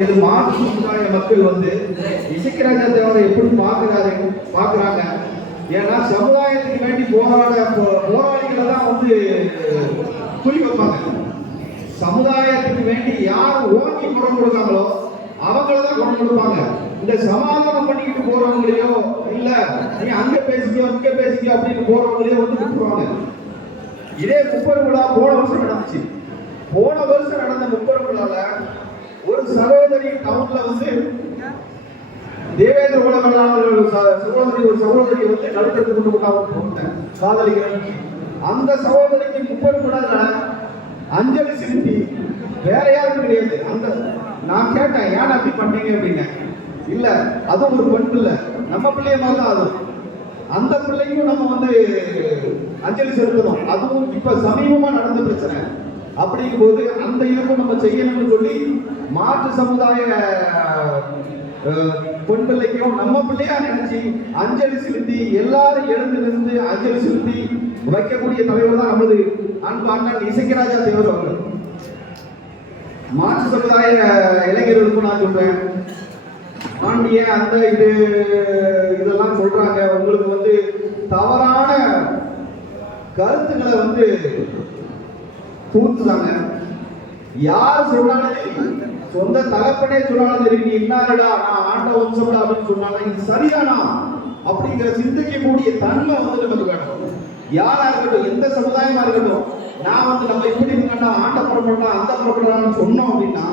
இது மாற்று சமுதாய மக்கள் வந்து இசைக்கராஜா தேவரை எப்படி பார்க்கிறாரு பார்க்குறாங்க. ஏன்னா சமுதாயத்துக்கு வேண்டி போராட போராளிகளை தான் வந்து குறி வைப்பாங்க. சமுதாயத்துக்கு வேண்டி யார் ஓங்கி குரல் கொடுக்காங்களோ அவங்கள தான் குரல் கொடுப்பாங்க. இந்த சமாதானம் பண்ணிக்கிட்டு போறவங்களையோ இல்ல நீ அங்க பேசிக்கோ இங்க பேசிக்கோ அப்படின்னு போறவங்களையோ வந்து விட்டுருவாங்க இதே முப்பது விழா போன வருஷம் நடந்துச்சு. போன வருஷம் நடந்த முப்பது விழால ஒரு சகோதரி டவுன்ல வந்து தேவேந்திர உலகளாளர்கள் சகோதரி ஒரு சகோதரி வந்து நடுத்தரத்து கொண்டு போட்டாங்க காதலிக்கிறேன். அந்த சகோதரிக்கு முப்பது கூட அஞ்சலி செலுத்தி வேற யாரும் கிடையாது. அந்த நான் கேட்டேன் ஏன் அப்படி பண்ணீங்க? அப்படின்னு இல்ல அதுவும் ஒரு பெண் பிள்ளை. நம்ம பிள்ளைய மாதிரி தான் அதுவும் அந்த பிள்ளைக்கும் நம்ம வந்து அஞ்சலி செலுத்தணும். அதுவும் இப்ப சமீபமா நடந்த பிரச்சனை. அப்படிங்கும்போது அந்த இருப்பு நம்ம செய்யணும்னு சொல்லி மாற்று சமுதாய பொன் பிள்ளைக்கும் நம்ம பிள்ளையா நினைச்சு அஞ்சலி செலுத்தி எல்லாரும் எழுந்து நின்று அஞ்சலி செலுத்தி வைக்கக்கூடிய தலைவர் தான் நமது அன்பு அண்ணன் இசைக்கராஜா தேவர் அவர்கள். மாற்று சமுதாய இளைஞர்களுக்கும் நான் சொல்றேன். ஆண்டிய அந்த இது இதெல்லாம் சொல்றாங்க? உங்களுக்கு வந்து தவறான கருத்துக்களை வந்து தூத்துதாங்க யார் சொன்னாலும் சொந்த தகப்பனே சொன்னாலும் சரி நீ இன்னாருடா நான் ஆண்ட வம்சம்டா அப்படின்னு சொன்னாலும் இது சரிதானா? அப்படிங்கிற சிந்திக்கக்கூடிய தன்மை வந்து நமக்கு வேணும். யாரா இருக்கட்டும் எந்த சமுதாயமா இருக்கட்டும் நான் வந்து நம்ம எப்படி இருக்கா ஆண்ட புறப்படா அந்த புறப்படான்னு சொன்னோம் அப்படின்னா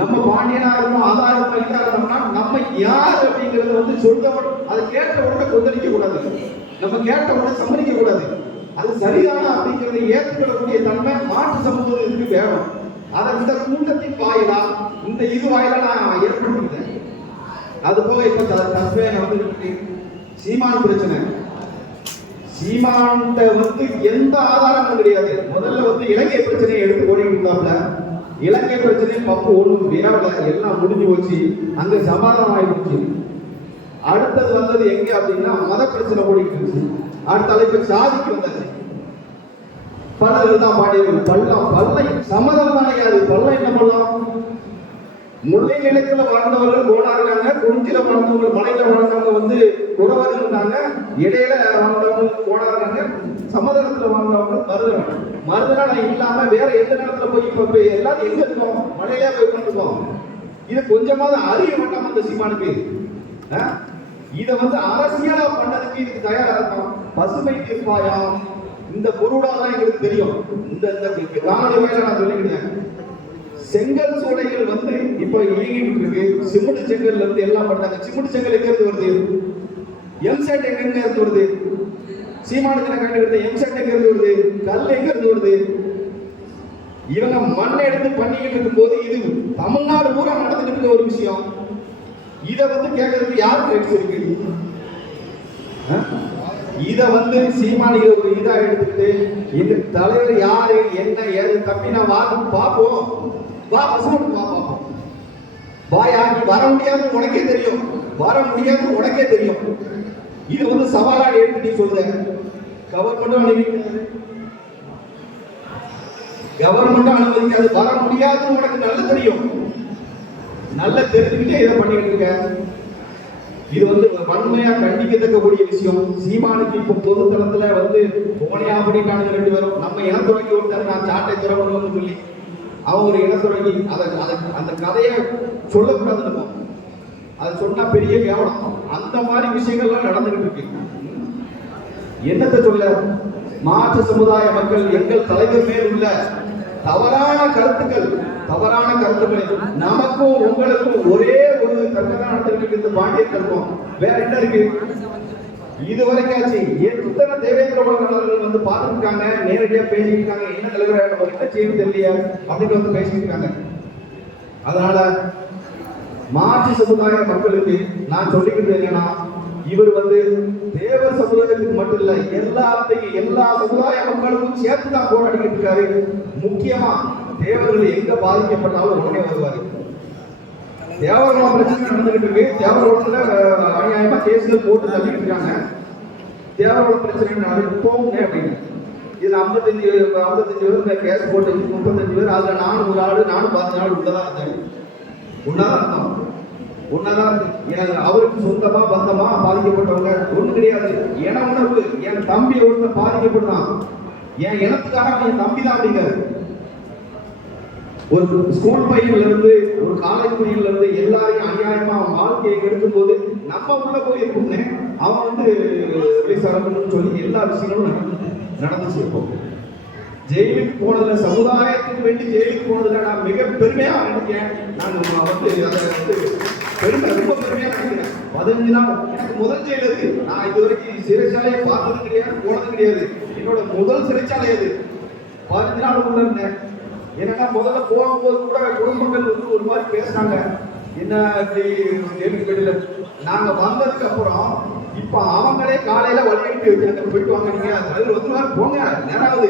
நம்ம பாண்டியனா இருக்கணும் அதா இருக்கணும் இதா இருக்கணும்னா நம்ம யார் அப்படிங்கறத வந்து சொல்ல அதை கேட்ட உடனே கொந்தளிக்க கூடாது. நம்ம கேட்ட உடனே சம்மதிக்க கூடாது. அது சரிதானா அப்படிங்கிறத ஏற்றுக்கொள்ளக்கூடிய தன்மை மாற்று சமூகத்திற்கு வேணும் அதை இந்த கூட்டத்தின் வாயிலா இந்த இது வாயிலா நான் ஏற்படுத்திட்டேன் அது போக இப்ப த- தற்பே நடந்துட்டு சீமான் பிரச்சனை. சீமான்கிட்ட வந்து எந்த ஆதாரமும் கிடையாது. முதல்ல வந்து இலங்கை பிரச்சனையை எடுத்து ஓடிட்டு இருந்தாப்ல இலங்கை பிரச்சனை பப்பு ஒன்றும் வேறல எல்லாம் முடிஞ்சு போச்சு. அங்க சமாதானம் ஆயிடுச்சு அடுத்தது வந்தது எங்க அப்படின்னா மத பிரச்சனை ஓடிக்கிட்டு இருந்துச்சு. அடுத்த தலைப்பு சாதிக்கு வந்தாச்சு பல்லர் தான் பாடியவர் பள்ளம் பல்லை சம்மதம் கிடையாது அது பல்லம் என்ன பண்ணலாம்? முல்லை நிலத்துல வாழ்ந்தவர்கள் கோடா இருக்காங்க குறிஞ்சில வாழ்ந்தவங்க மலையில வாழ்ந்தவங்க வந்து உறவர் இருந்தாங்க இடையில வாழ்ந்தவங்க கோடா இருக்காங்க சமதளத்துல வாழ்ந்தவங்க மருதனம் மருதனம் இல்லாம வேற எந்த நேரத்துல போய் இப்ப போய் எல்லாரும் எங்க இருக்கோம்? மலையிலே போய் பண்ணிருக்கோம் இது கொஞ்சமாவது அறிய மாட்டாம அந்த சீமானுக்கு ஆ? வந்து அரசியலா பண்ணதுக்கு இதுக்கு தயாரா இருக்கும். பசுமை தீர்ப்பாயம். இந்த பொருளாதான் எங்களுக்கு தெரியும். இந்த இந்த காணொலி மேல நான் சொல்லிக்கிட்டேன். செங்கல் சூளைகள் வந்து இப்ப இயங்கிட்டு இருக்கு. சிமெண்ட் செங்கல்ல இருந்து எல்லாம் பண்றாங்க. சிமெண்ட் செங்கல் எங்க இருந்து வருது? எம்செட் எங்க இருந்து வருது? சீமானத்தின கண்டுகிட்ட எம்செட் எங்க இருந்து வருது? கல் எங்க இருந்து வருது? இவங்க மண்ணை எடுத்து பண்ணிக்கிட்டு இருக்கும்போது இது தமிழ்நாடு பூரா நடந்துட்டு இருக்க ஒரு விஷயம். இதை வந்து கேட்கறதுக்கு யாருக்கு ரைட்ஸ் இருக்கு? இத வந்து சீமானிய ஒரு இதா எடுத்துக்கிட்டு இது தலைவர் யாரு என்ன ஏது தப்பி நான் வா பார்ப்போம். வா பசுமட்டு வா பார்ப்போம். வா யாரு வர முடியாது உனக்கே தெரியும். வர முடியாது உனக்கே தெரியும். இது வந்து சவாலா எடுத்து நீ சொல்ற. கவர்மெண்ட்டும் அனுமதிக்காது கவர்மெண்ட்டும் அனுமதிக்காது வர முடியாதுன்னு உனக்கு நல்லா தெரியும். நல்லா தெரிஞ்சுக்கிட்டே இதை பண்ணிக்கிட்டு இருக்க. இது வந்து வன்மையா கண்டிக்கத்தக்கக்கூடிய விஷயம். சீமானுக்கு இப்ப பொது தளத்துல வந்து போனையா பண்ணிட்டானுங்க ரெண்டு பேரும் நம்ம இனத்துறைக்கு ஒருத்தர் நான் சாட்டை திறக்கணும்னு சொல்லி அவன் ஒரு இனத்துறைக்கு அதை அதை அந்த கதையை சொல்லக்கூடாது அது சொன்னா பெரிய கேவலம் அந்த மாதிரி விஷயங்கள்லாம் நடந்துகிட்டு இருக்கு. என்னத்தை சொல்ல? மாற்று சமுதாய மக்கள் எங்கள் தலைவர் மேல் உள்ள தவறான கருத்துக்கள் தவறான கருத்துக்களை நமக்கும் உங்களுக்கும் ஒரே ஒரு தர்க்கதானத்திற்கு இந்த பாண்டிய இருக்கும் வேற என்ன இருக்கு இதுவரைக்காச்சு எத்தனை தேவேந்திர உலகங்கள் வந்து பார்த்துருக்காங்க நேரடியா பேசியிருக்காங்க என்ன தலைவராக நம்ம என்ன செய்யணும் தெரியல அப்படின்னு வந்து பேசியிருக்காங்க அதனால மாற்று சமுதாய மக்களுக்கு நான் சொல்லிக்கிட்டு என்னன்னா இவர் வந்து தேவர் சமுதாயத்துக்கு மட்டும் இல்ல எல்லாத்தையும் எல்லா சமுதாய மக்களுக்கும் சேர்த்து தான் போராடிக்கிட்டு இருக்காரு முக்கியமா தேவர்கள் எங்க பாதிக்கப்பட்டாலும் உடனே வருவாரு தேவரமா பிரச்சனை நடந்துகிட்டு இருக்கு. தேவர்களுத்துல அநியாயமா கேஸ்கள் போட்டு தள்ளிட்டு இருக்காங்க தேவரோட பிரச்சனை நடந்து போகுங்க அப்படின்னு. இதுல ஐம்பத்தஞ்சு ஐம்பத்தஞ்சு பேர் கேஸ் போட்டு முப்பத்தஞ்சு பேர். அதுல நானும் ஒரு ஆள் நானும் பத்து நாள் உள்ளதான் இருந்தேன். ஒன்னாதான் இருந்தான். ஒன்னாதான் அவருக்கு சொந்தமா பந்தமா பாதிக்கப்பட்டவங்க ஒண்ணு கிடையாது. என உணர்வு என் தம்பி ஒருத்தர் பாதிக்கப்பட்டான் என் இனத்துக்காக என் தம்பி தான் அப்படிங்கிறாரு ஒரு ஸ்கூல் பையன்ல இருந்து ஒரு காலேஜ் பையன்ல இருந்து வாழ்க்கையை கெடுக்கும் போது நம்ம உள்ள போய் அவன் வந்து ரிலீஸ் ஆகணும்னு சொல்லி எல்லா விஷயங்களும் நடந்து- நடந்துச்சு இப்போ ஜெயிலுக்கு போனதுல சமுதாயத்துக்கு வேண்டி ஜெயிலுக்கு போனதுல நான் மிக பெருமையா நினைக்கிறேன் நான் வந்து அதை வந்து பெருமை ரொம்ப பெருமையா நினைக்கிறேன். பதினஞ்சு நாள் எனக்கு முதல் ஜெயில் இருக்கு நான் இது வரைக்கும் சிறைச்சாலையை பார்த்தது கிடையாது போனது கிடையாது. என்னோட முதல் சிறைச்சாலை அது. பதினஞ்சு நாள் உள்ள இருந்தேன். ஏன்னா முதல்ல போகும்போது கூட குடும்பங்கள் வந்து ஒரு மாதிரி பேசுனாங்க. என்ன இப்படி கேள்வி நாங்க வந்ததுக்கு அப்புறம் இப்ப அவங்களே காலையில வழி அனுப்பி போயிட்டு வாங்க. நீங்க அது வந்து போங்க. நேராவது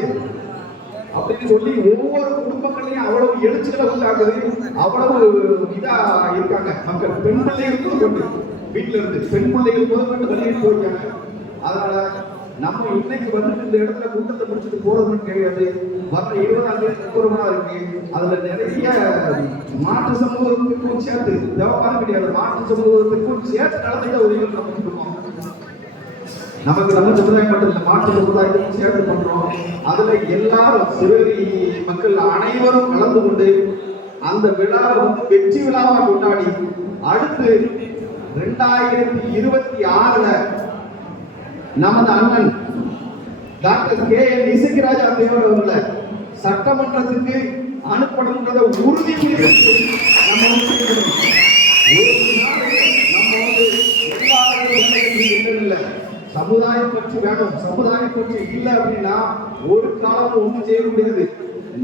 அப்படின்னு சொல்லி ஒவ்வொரு குடும்பங்களையும் அவ்வளவு எழுச்சிகளை உண்டாக்குது அவ்வளவு இதா இருக்காங்க. மக்கள் பெண் பிள்ளைகளுக்கும் வீட்டுல இருந்து பெண் பிள்ளைகள் முதல் கொண்டு வெளியே போயிருக்காங்க அதனால நம்ம இன்னைக்கு வந்துட்டு இந்த இடத்துல கூட்டத்தை முடிச்சுட்டு போறதுன்னு கிடையாது. வர இருபதாம் தேதி குரவனா இருக்கு. அதுல நிறைய மாற்று சமூகத்துக்கும் சேர்த்து தேவைப்பாடு கிடையாது. மாற்று சமூகத்துக்கும் சேர்த்து நடத்திட்ட உதவிகள் நம்ம நமக்கு நம்ம சமுதாயம் மட்டும் இல்லை மாற்று சமுதாயத்தையும் சேர்த்து பண்றோம். அதுல எல்லாரும் சிறுவி மக்கள் அனைவரும் கலந்து கொண்டு அந்த விழாவை வந்து வெற்றி விழாவா கொண்டாடி அடுத்து ரெண்டாயிரத்தி இருபத்தி ஆறுல நமது அண்ணன் doctor K N Isakkiraja Thevar அவர்களை சட்டமன்றத்துக்கு அனுப்பணுன்றத உறுதி நம்ம வந்து நாள் நம்ம வந்து இல்லை சமுதாயம் பற்றி வேணும். சமுதாயம் பற்றி இல்லை அப்படின்னா ஒரு காலம் ஒன்றும் செய்ய முடியாது.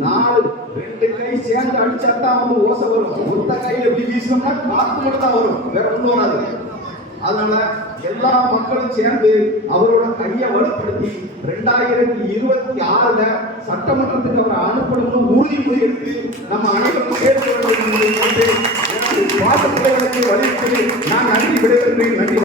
நாலு ரெண்டு கை சேர்ந்து அடிச்சா தான் வந்து ஓசை வரும். ஒத்த கையில எப்படி வீசணும்னா காத்து மட்டும் தான் வரும். வேற ஒண்ணும் வராது. அதனால எல்லா மக்களும் சேர்ந்து அவரோட கையை வலுப்படுத்தி ரெண்டாயிரத்தி இருபத்தி ஆறுல சட்டமன்றத்துக்கு அவரை அனுப்பணும்னு உறுதிமொழி எடுத்து நம்ம அனைவரும் கேட்டுக் கொள்ள வேண்டும் என்று பாச பிள்ளைகளுக்கு வலியுறுத்தி நான் நன்றி விடைபெறுகிறேன். நன்றி.